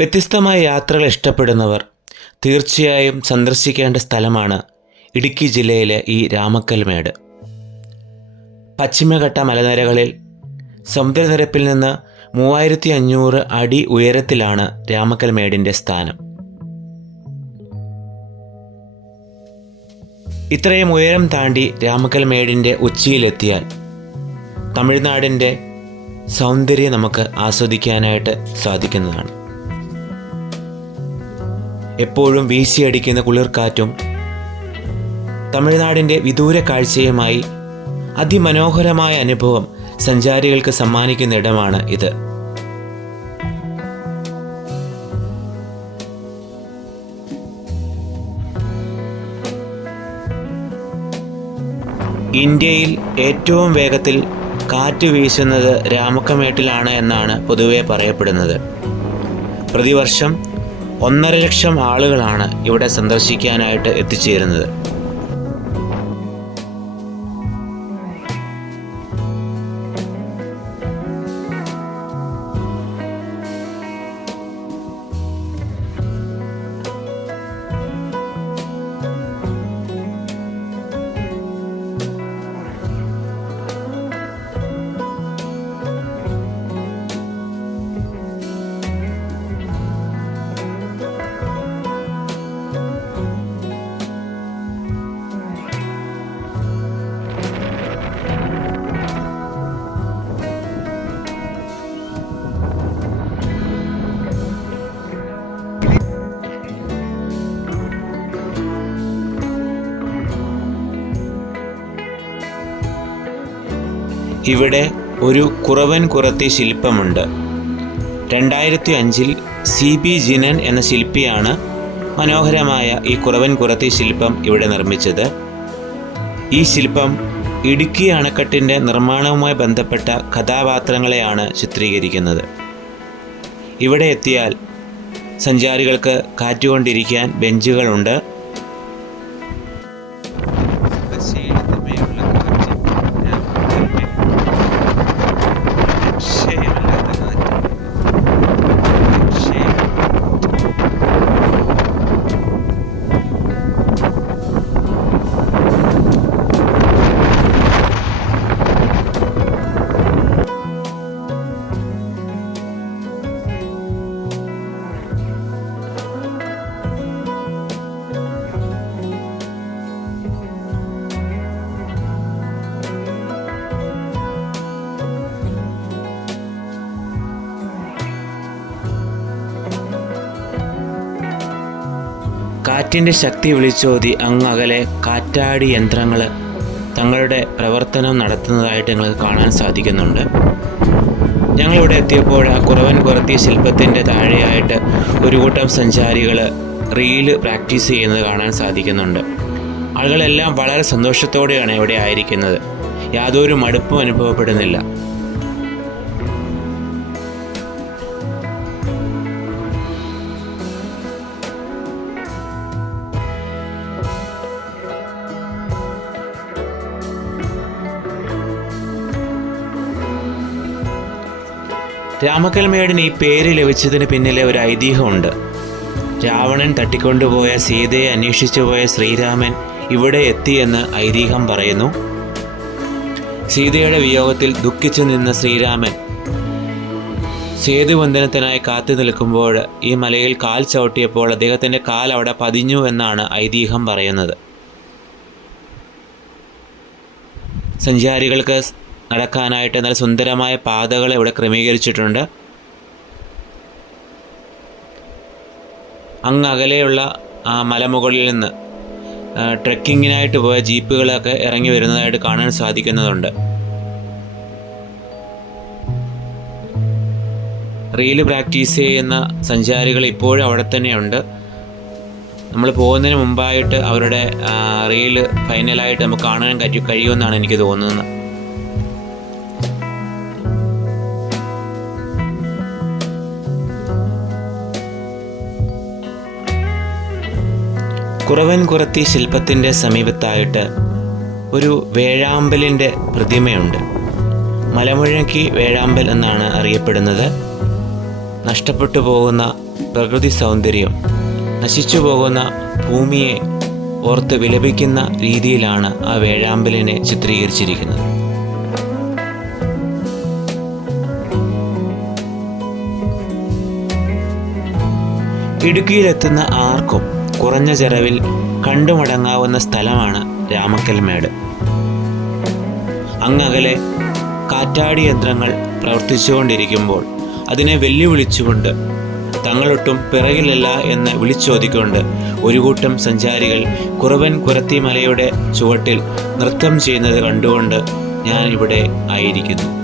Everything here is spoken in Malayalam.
വ്യത്യസ്തമായ യാത്രകൾ ഇഷ്ടപ്പെടുന്നവർ തീർച്ചയായും സന്ദർശിക്കേണ്ട സ്ഥലമാണ് ഇടുക്കി ജില്ലയിലെ ഈ രാമക്കൽമേട്. പശ്ചിമഘട്ട മലനിരകളിൽ സമുദ്രനിരപ്പിൽ നിന്ന് 3500 അടി ഉയരത്തിലാണ് രാമക്കൽമേടിൻ്റെ സ്ഥാനം. ഇത്രയും ഉയരം താണ്ടി രാമക്കൽമേടിൻ്റെ ഉച്ചിയിലെത്തിയാൽ തമിഴ്നാടിൻ്റെ സൗന്ദര്യം നമുക്ക് ആസ്വദിക്കാനായിട്ട് സാധിക്കുന്നതാണ്. എപ്പോഴും വീശിയടിക്കുന്ന കുളിർക്കാറ്റും തമിഴ്നാടിൻ്റെ വിദൂര കാഴ്ചയുമായി അതിമനോഹരമായ അനുഭവം സഞ്ചാരികൾക്ക് സമ്മാനിക്കുന്ന ഇടമാണ് ഇത്. ഇന്ത്യയിൽ ഏറ്റവും വേഗത്തിൽ കാറ്റ് വീശുന്നത് രാമക്കൽമേട്ടിലാണ് എന്നാണ് പൊതുവെ പറയപ്പെടുന്നത്. പ്രതിവർഷം 1.5 ലക്ഷം ആളുകളാണ് ഇവിടെ സന്ദർശിക്കാനായിട്ട് എത്തിച്ചേരുന്നത്. ഇവിടെ ഒരു കുറവൻ കുറത്തി ശില്പമുണ്ട്. 2005 CB ജിനൻ എന്ന ശില്പിയാണ് മനോഹരമായ ഈ കുറവൻ കുറത്തി ശില്പം ഇവിടെ നിർമ്മിച്ചത്. ഈ ശില്പം ഇടുക്കി അണക്കെട്ടിൻ്റെ നിർമ്മാണവുമായി ബന്ധപ്പെട്ട കഥാപാത്രങ്ങളെയാണ് ചിത്രീകരിക്കുന്നത്. ഇവിടെ എത്തിയാൽ സഞ്ചാരികൾക്ക് കാറ്റുകൊണ്ടിരിക്കാൻ ബെഞ്ചുകളുണ്ട്. കാറ്റിൻ്റെ ശക്തി വിളിച്ചോതി അങ്ങകലെ കാറ്റാടി യന്ത്രങ്ങൾ തങ്ങളുടെ പ്രവർത്തനം നടത്തുന്നതായിട്ട് ഞങ്ങൾക്ക് കാണാൻ സാധിക്കുന്നുണ്ട്. ഞങ്ങളിവിടെ എത്തിയപ്പോൾ ആ കുറവൻ കുറത്തി ശില്പത്തിൻ്റെ താഴെയായിട്ട് ഒരു കൂട്ടം സഞ്ചാരികൾ റീല് പ്രാക്ടീസ് ചെയ്യുന്നത് കാണാൻ സാധിക്കുന്നുണ്ട്. ആളുകളെല്ലാം വളരെ സന്തോഷത്തോടെയാണ് ഇവിടെ ആയിരിക്കുന്നത്. യാതൊരു മടുപ്പും അനുഭവപ്പെടുന്നില്ല. രാമക്കൽമേടിന് ഈ പേര് ലഭിച്ചതിന് പിന്നിലെ ഒരു ഐതിഹ്യമുണ്ട്. രാവണൻ തട്ടിക്കൊണ്ടുപോയ സീതയെ അന്വേഷിച്ചു പോയ ശ്രീരാമൻ ഇവിടെ എത്തിയെന്ന് ഐതിഹ്യം പറയുന്നു. സീതയുടെ വിയോഗത്തിൽ ദുഃഖിച്ചു നിന്ന ശ്രീരാമൻ സേതുബന്ധനത്തിനായി കാത്തു നിൽക്കുമ്പോൾ ഈ മലയിൽ കാൽ ചവിട്ടിയപ്പോൾ അദ്ദേഹത്തിൻ്റെ കാൽ അവിടെ പതിഞ്ഞു എന്നാണ് ഐതിഹ്യം പറയുന്നത്. സഞ്ചാരികൾക്ക് നടക്കാനായിട്ട് നല്ല സുന്ദരമായ പാതകൾ ഇവിടെ ക്രമീകരിച്ചിട്ടുണ്ട്. അങ്ങ് അകലെയുള്ള ആ മലമുകളിൽ നിന്ന് ട്രെക്കിങ്ങിനായിട്ട് പോയ ജീപ്പുകളൊക്കെ ഇറങ്ങി വരുന്നതായിട്ട് കാണാൻ സാധിക്കുന്നതുണ്ട്. റീല് പ്രാക്ടീസ് ചെയ്യുന്ന സഞ്ചാരികൾ ഇപ്പോഴും അവിടെ തന്നെയുണ്ട്. നമ്മൾ പോകുന്നതിന് മുമ്പായിട്ട് അവരുടെ റീല് ഫൈനലായിട്ട് നമുക്ക് കാണാൻ കഴിയുമെന്നാണ് എനിക്ക് തോന്നുന്നത്. കുറവൻ കുറത്തി ശില്പത്തിൻ്റെ സമീപത്തായിട്ട് ഒരു വേഴാമ്പലിൻ്റെ പ്രതിമയുണ്ട്. മലമുഴക്കി വേഴാമ്പൽ എന്നാണ് അറിയപ്പെടുന്നത്. നഷ്ടപ്പെട്ടു പോകുന്ന പ്രകൃതി സൗന്ദര്യം, നശിച്ചു പോകുന്ന ഭൂമിയെ ഓർത്ത് വിലപിക്കുന്ന രീതിയിലാണ് ആ വേഴാമ്പലിനെ ചിത്രീകരിച്ചിരിക്കുന്നത്. ഇടുക്കിയിലെത്തുന്ന ആർക്കും കുറഞ്ഞ ചെലവിൽ കണ്ടുമടങ്ങാവുന്ന സ്ഥലമാണ് രാമക്കൽമേട്. അങ്ങകലെ കാറ്റാടി യന്ത്രങ്ങൾ പ്രവർത്തിച്ചുകൊണ്ടിരിക്കുമ്പോൾ അതിനെ വെല്ലുവിളിച്ചുകൊണ്ട്, തങ്ങളൊട്ടും പിറകിലല്ല എന്ന് വിളിച്ചോതിക്കൊണ്ട് ഒരു കൂട്ടം സഞ്ചാരികൾ കുറവൻ കുരത്തി മലയുടെ ചുവട്ടിൽ നൃത്തം ചെയ്യുന്നത് കണ്ടുകൊണ്ട് ഞാൻ ഇവിടെ ആയിരിക്കുന്നു.